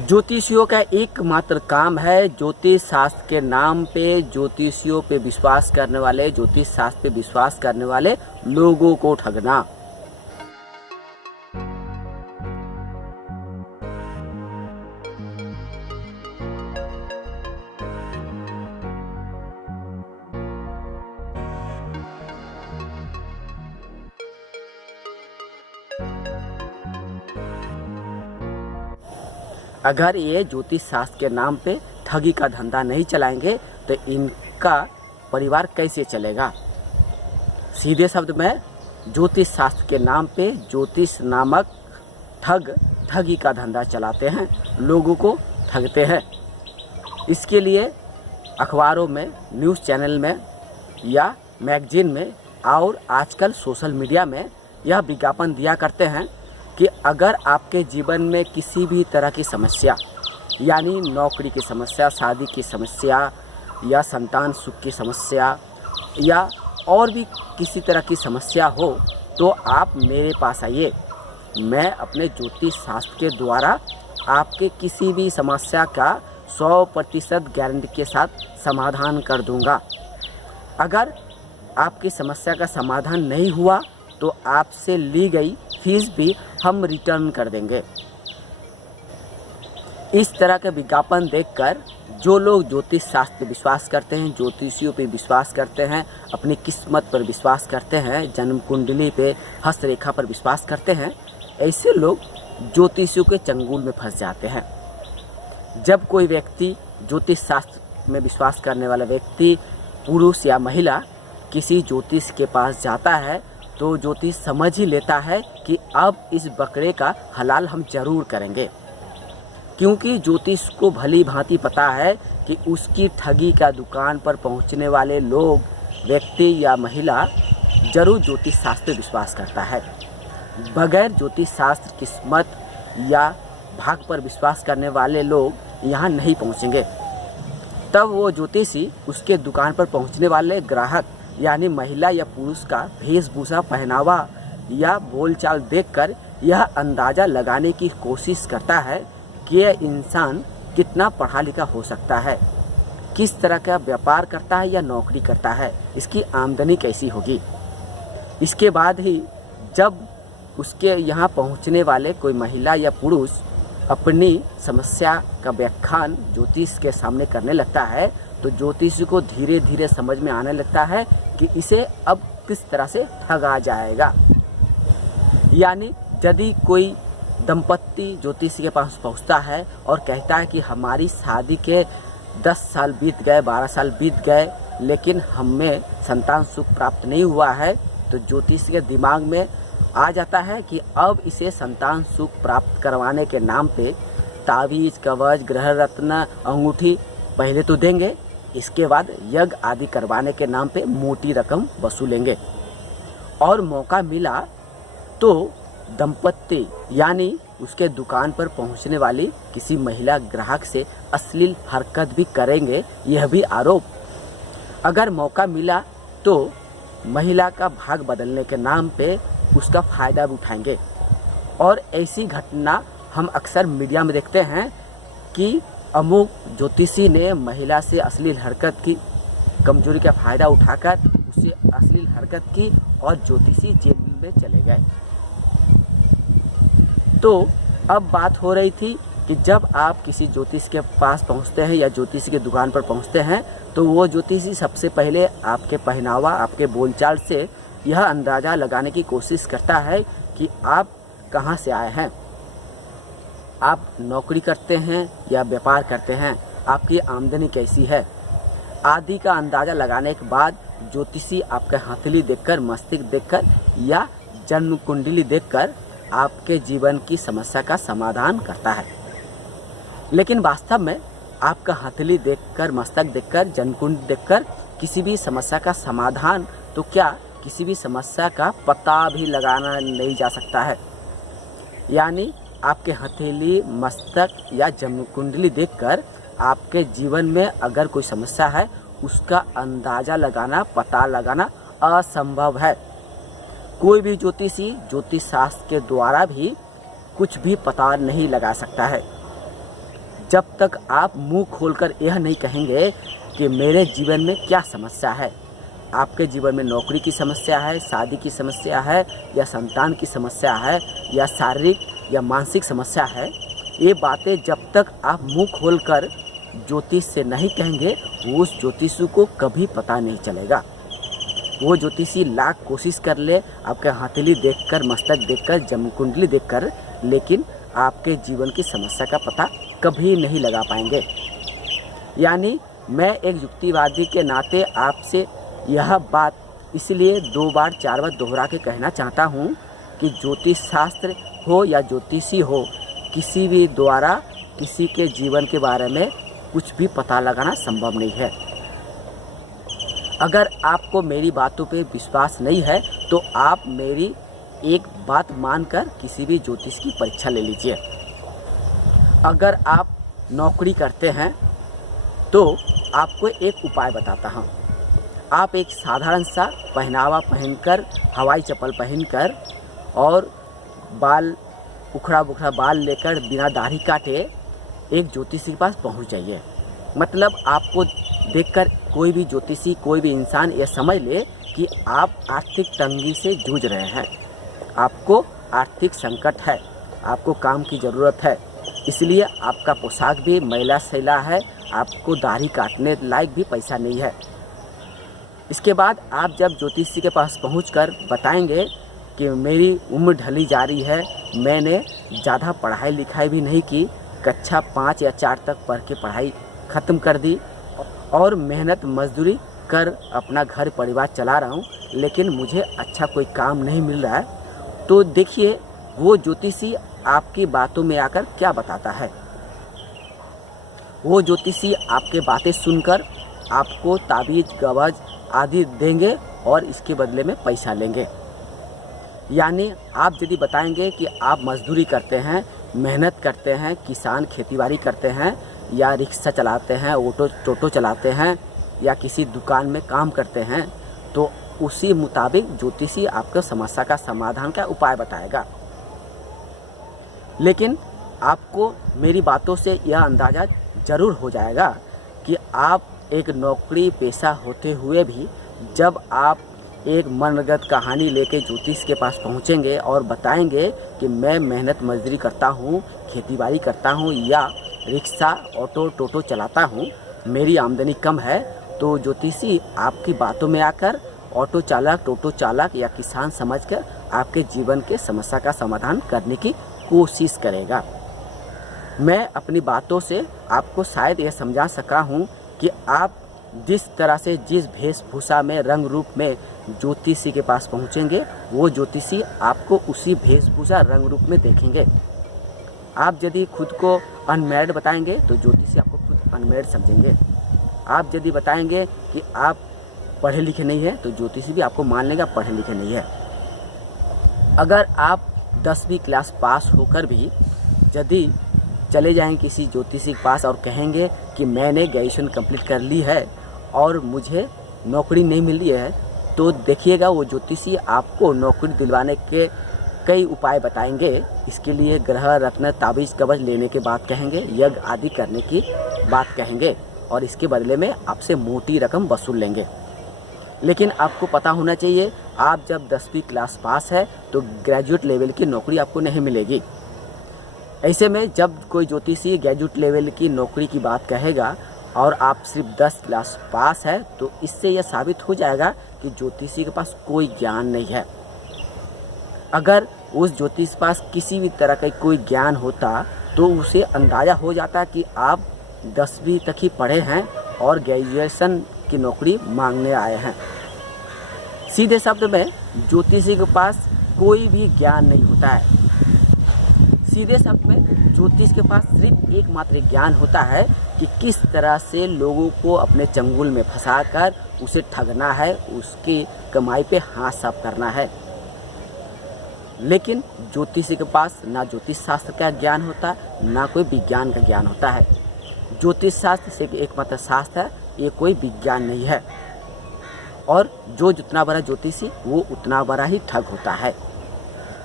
ज्योतिषियों का एकमात्र काम है ज्योतिष शास्त्र के नाम पे ज्योतिषियों पे विश्वास करने वाले, ज्योतिष शास्त्र पे विश्वास करने वाले लोगों को ठगना। अगर ये ज्योतिष शास्त्र के नाम पे ठगी का धंधा नहीं चलाएंगे तो इनका परिवार कैसे चलेगा। सीधे शब्द में ज्योतिष शास्त्र के नाम पे ज्योतिष नामक ठगी का धंधा चलाते हैं, लोगों को ठगते हैं। इसके लिए अखबारों में, न्यूज़ चैनल में या मैगजीन में और आजकल सोशल मीडिया में यह विज्ञापन दिया करते हैं कि अगर आपके जीवन में किसी भी तरह की समस्या, यानी नौकरी की समस्या, शादी की समस्या या संतान सुख की समस्या या और भी किसी तरह की समस्या हो तो आप मेरे पास आइए। मैं अपने ज्योतिष शास्त्र के द्वारा आपके किसी भी समस्या का 100% गारंटी के साथ समाधान कर दूंगा। अगर आपकी समस्या का समाधान नहीं हुआ तो आपसे ली गई फीस भी हम रिटर्न कर देंगे। इस तरह के विज्ञापन देखकर जो लोग ज्योतिष शास्त्र पर विश्वास करते हैं, ज्योतिषियों पे विश्वास करते हैं, अपनी किस्मत पर विश्वास करते हैं, जन्म कुंडली पे, हस्तरेखा पर विश्वास करते हैं, ऐसे लोग ज्योतिषियों के चंगुल में फंस जाते हैं। जब कोई व्यक्ति, ज्योतिष शास्त्र में विश्वास करने वाला व्यक्ति, पुरुष या महिला किसी ज्योतिष के पास जाता है तो ज्योतिष समझ ही लेता है कि अब इस बकरे का हलाल हम जरूर करेंगे, क्योंकि ज्योतिष को भली भांति पता है कि उसकी ठगी का दुकान पर पहुंचने वाले लोग, व्यक्ति या महिला जरूर ज्योतिष शास्त्र विश्वास करता है। बगैर ज्योतिष शास्त्र, किस्मत या भाग पर विश्वास करने वाले लोग यहाँ नहीं पहुँचेंगे। तब वो ज्योतिषी उसके दुकान पर पहुँचने वाले ग्राहक यानी महिला या पुरुष का वेशभूषा, पहनावा या बोलचाल देखकर यह अंदाज़ा लगाने की कोशिश करता है कि यह इंसान कितना पढ़ा लिखा हो सकता है, किस तरह का व्यापार करता है या नौकरी करता है, इसकी आमदनी कैसी होगी। इसके बाद ही जब उसके यहाँ पहुँचने वाले कोई महिला या पुरुष अपनी समस्या का व्याख्यान ज्योतिष के सामने करने लगता है तो ज्योतिषी को धीरे धीरे समझ में आने लगता है कि इसे अब किस तरह से ठगा जाएगा। यानी यदि कोई दंपत्ति ज्योतिषी के पास पहुंचता है और कहता है कि हमारी शादी के 10 साल बीत गए, 12 साल बीत गए, लेकिन हमें संतान सुख प्राप्त नहीं हुआ है, तो ज्योतिषी के दिमाग में आ जाता है कि अब इसे संतान सुख प्राप्त करवाने के नाम पे तावीज, कवच, ग्रह रत्न, अंगूठी पहले तो देंगे, इसके बाद यज्ञ आदि करवाने के नाम पे मोटी रकम वसूलेंगे। और मौका मिला तो दंपत्ति यानी उसके दुकान पर पहुंचने वाली किसी महिला ग्राहक से अश्लील हरकत भी करेंगे, यह भी आरोप। अगर मौका मिला तो महिला का भाग बदलने के नाम पे उसका फ़ायदा भी उठाएंगे। और ऐसी घटना हम अक्सर मीडिया में देखते हैं कि अमुक ज्योतिषी ने महिला से अश्लील हरकत की, कमजोरी का फ़ायदा उठाकर उससे अश्लील हरकत की और ज्योतिषी जेल में चले गए। तो अब बात हो रही थी कि जब आप किसी ज्योतिष के पास पहुंचते हैं या ज्योतिषी की दुकान पर पहुंचते हैं तो वो ज्योतिषी सबसे पहले आपके पहनावा, आपके बोलचाल से यह अंदाज़ा लगाने की कोशिश करता है कि आप कहां से आए हैं, आप नौकरी करते हैं या व्यापार करते हैं, आपकी आमदनी कैसी है आदि का अंदाज़ा लगाने के बाद ज्योतिषी आपका हथेली देखकर, मस्तिष्क देखकर या जन्म कुंडली देखकर आपके जीवन की समस्या का समाधान करता है। लेकिन वास्तव में आपका हथेली देखकर, मस्तक देखकर, जन्म कुंडली देखकर किसी भी समस्या का समाधान तो क्या, किसी भी समस्या का पता भी लगाना नहीं जा सकता है। यानी आपके हथेली, मस्तक या जन्म कुंडली देखकर आपके जीवन में अगर कोई समस्या है उसका अंदाज़ा लगाना, पता लगाना असंभव है। कोई भी ज्योतिषी ज्योतिष शास्त्र के द्वारा भी कुछ भी पता नहीं लगा सकता है। जब तक आप मुंह खोलकर यह नहीं कहेंगे कि मेरे जीवन में क्या समस्या है, आपके जीवन में नौकरी की समस्या है, शादी की समस्या है, या संतान की समस्या है, या शारीरिक या मानसिक समस्या है, ये बातें जब तक आप मुंह खोलकर ज्योतिष से नहीं कहेंगे, उस ज्योतिषी को कभी पता नहीं चलेगा। वो ज्योतिषी लाख कोशिश कर ले आपके हथेली देखकर, मस्तक देखकर, जन्मकुंडली देखकर, लेकिन आपके जीवन की समस्या का पता कभी नहीं लगा पाएंगे। यानी मैं एक युक्तिवादी के नाते आपसे यह बात इसलिए 2 बार 4 बार दोहरा के कहना चाहता हूँ कि ज्योतिष शास्त्र हो या ज्योतिषी हो, किसी भी द्वारा किसी के जीवन के बारे में कुछ भी पता लगाना संभव नहीं है। अगर आपको मेरी बातों पे विश्वास नहीं है तो आप मेरी एक बात मानकर किसी भी ज्योतिष की परीक्षा ले लीजिए। अगर आप नौकरी करते हैं तो आपको एक उपाय बताता हूँ। आप एक साधारण सा पहनावा पहनकर, हवाई चप्पल पहनकर और बाल उखड़ा बुखड़ा बाल लेकर बिना दाढ़ी काटे एक ज्योतिषी के पास पहुंच जाइए। मतलब आपको देखकर कोई भी ज्योतिषी, कोई भी इंसान यह समझ ले कि आप आर्थिक तंगी से जूझ रहे हैं, आपको आर्थिक संकट है, आपको काम की ज़रूरत है, इसलिए आपका पोशाक भी मैला सैला है, आपको दाढ़ी काटने लायक भी पैसा नहीं है। इसके बाद आप जब ज्योतिषी के पास पहुंचकर बताएंगे कि मेरी उम्र ढली जा रही है, मैंने ज़्यादा पढ़ाई लिखाई भी नहीं की, कक्षा 5 या 4 तक पढ़ के पढ़ाई ख़त्म कर दी और मेहनत मजदूरी कर अपना घर परिवार चला रहा हूँ, लेकिन मुझे अच्छा कोई काम नहीं मिल रहा है, तो देखिए वो ज्योतिषी आपकी बातों में आकर क्या बताता है। वो ज्योतिषी आपके बातें सुनकर आपको ताबीज़ गवाज आदि देंगे और इसके बदले में पैसा लेंगे। यानी आप यदि बताएंगे कि आप मजदूरी करते हैं, मेहनत करते हैं, किसान खेतीबाड़ी करते हैं, या रिक्शा चलाते हैं, टोटो चलाते हैं, या किसी दुकान में काम करते हैं, तो उसी मुताबिक ज्योतिषी आपको समस्या का समाधान का उपाय बताएगा। लेकिन आपको मेरी बातों से यह अंदाज़ा ज़रूर हो जाएगा कि आप एक नौकरी पेशा होते हुए भी जब आप एक मनगत कहानी लेके ज्योतिष के पास पहुंचेंगे और बताएंगे कि मैं मेहनत मजदूरी करता हूं, खेतीबाड़ी करता हूं, या रिक्शा ऑटो टोटो चलाता हूं, मेरी आमदनी कम है, तो ज्योतिषी आपकी बातों में आकर ऑटो चालक, टोटो चालक या किसान समझकर आपके जीवन के समस्या का समाधान करने की कोशिश करेगा। मैं अपनी बातों से आपको शायद यह समझा सका हूँ कि आप जिस तरह से, जिस वेशभूषा में, रंग रूप में ज्योतिषी के पास पहुँचेंगे, वो ज्योतिषी आपको उसी वेशभूषा रंग रूप में देखेंगे। आप यदि खुद को अनमैरिड बताएंगे तो ज्योतिषी आपको खुद अनमैरिड समझेंगे। आप यदि बताएंगे कि आप पढ़े लिखे नहीं हैं तो ज्योतिषी भी आपको मान लेगा पढ़े लिखे नहीं है। अगर आप 10वीं क्लास पास होकर भी यदि चले जाएं किसी ज्योतिषी के पास और कहेंगे कि मैंने ग्रेजुएशन कंप्लीट कर ली है और मुझे नौकरी नहीं मिल रही है, तो देखिएगा वो ज्योतिषी आपको नौकरी दिलवाने के कई उपाय बताएंगे। इसके लिए ग्रह रत्न ताबीज़ कवच लेने के बाद कहेंगे, यज्ञ आदि करने की बात कहेंगे और इसके बदले में आपसे मोटी रकम वसूल लेंगे। लेकिन आपको पता होना चाहिए, आप जब 10वीं क्लास पास है तो ग्रेजुएट लेवल की नौकरी आपको नहीं मिलेगी। ऐसे में जब कोई ज्योतिषी ग्रेजुएट लेवल की नौकरी की बात कहेगा और आप सिर्फ 10 क्लास पास है, तो इससे यह साबित हो जाएगा कि ज्योतिषी के पास कोई ज्ञान नहीं है। अगर उस ज्योतिष पास किसी भी तरह का कोई ज्ञान होता तो उसे अंदाज़ा हो जाता कि आप 10वीं तक ही पढ़े हैं और ग्रेजुएशन की नौकरी मांगने आए हैं। सीधे शब्द में ज्योतिषी के पास कोई भी ज्ञान नहीं होता है। सीधे शब्द में ज्योतिष के पास सिर्फ एकमात्र ज्ञान होता है कि किस तरह से लोगों को अपने चंगुल में फंसाकर उसे ठगना है, उसकी कमाई पे हाथ साफ करना है। लेकिन ज्योतिषी के पास ना ज्योतिष शास्त्र का ज्ञान होता, ना कोई विज्ञान का ज्ञान होता है। ज्योतिष शास्त्र सिर्फ एकमात्र शास्त्र है, ये कोई विज्ञान नहीं है। और जो जितना बड़ा ज्योतिषी वो उतना बड़ा ही ठग होता है।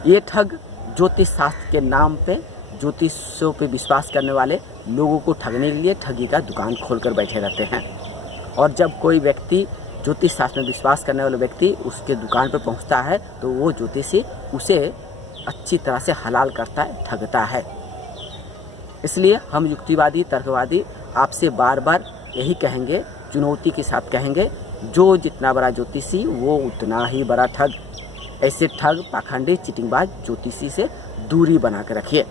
ये ठग ज्योतिष शास्त्र के नाम पे ज्योतिषों पे विश्वास करने वाले लोगों को ठगने के लिए ठगी का दुकान खोलकर बैठे रहते हैं। और जब कोई व्यक्ति ज्योतिष शास्त्र में विश्वास करने वाला व्यक्ति उसके दुकान पर पहुंचता है तो वो ज्योतिषी उसे अच्छी तरह से हलाल करता है, ठगता है। इसलिए हम युक्तिवादी, तर्कवादी आपसे बार बार यही कहेंगे, चुनौती के साथ कहेंगे, जो जितना बड़ा ज्योतिषी वो उतना ही बड़ा ठग। ऐसे ठग, पाखंडी, चिटिंगबाज ज्योतिषी से दूरी बना कर रखिए।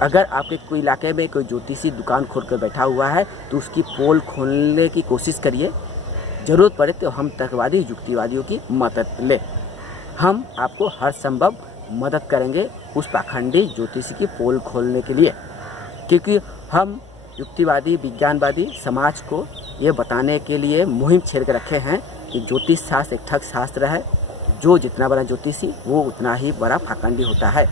अगर आपके कोई इलाके में कोई ज्योतिषी दुकान खोल कर बैठा हुआ है तो उसकी पोल खोलने की कोशिश करिए। ज़रूरत पड़े तो हम तर्कवादी, युक्तिवादियों की मदद लें। हम आपको हर संभव मदद करेंगे उस पाखंडी ज्योतिषी की पोल खोलने के लिए, क्योंकि हम युक्तिवादी, विज्ञानवादी समाज को ये बताने के लिए मुहिम छेड़ कर रखे हैं कि ज्योतिष शास्त्र एक ठग शास्त्र है। जो जितना बड़ा ज्योतिषी वो उतना ही बड़ा पाखंडी होता है।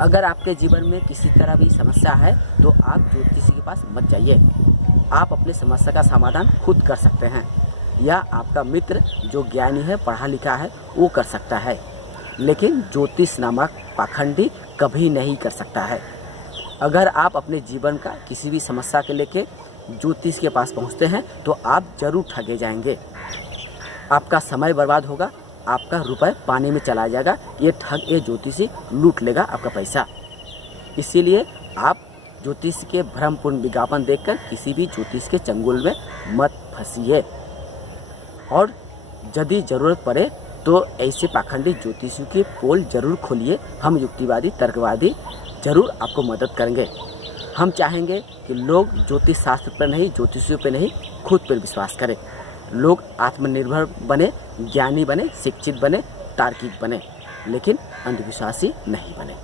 अगर आपके जीवन में किसी तरह भी समस्या है तो आप ज्योतिषी के पास मत जाइए। आप अपने समस्या का समाधान खुद कर सकते हैं, या आपका मित्र जो ज्ञानी है, पढ़ा लिखा है, वो कर सकता है, लेकिन ज्योतिष नामक पाखंडी कभी नहीं कर सकता है। अगर आप अपने जीवन का किसी भी समस्या के लेके ज्योतिष के पास पहुंचते हैं तो आप जरूर ठगे जाएंगे। आपका समय बर्बाद होगा, आपका रुपए पानी में चला जाएगा। ये ठग, ये ज्योतिषी लूट लेगा आपका पैसा। इसीलिए आप ज्योतिष के भ्रमपूर्ण विज्ञापन देखकर किसी भी ज्योतिष के चंगुल में मत फंसिए। और यदि ज़रूरत पड़े तो ऐसे पाखंडी ज्योतिषियों की पोल जरूर खोलिए। हम युक्तिवादी, तर्कवादी जरूर आपको मदद करेंगे। हम चाहेंगे कि लोग ज्योतिष शास्त्र पर नहीं, ज्योतिषियों पर नहीं, खुद पर विश्वास करें। लोग आत्मनिर्भर बने, ज्ञानी बने, शिक्षित बने, तार्किक बने, लेकिन अंधविश्वासी नहीं बने।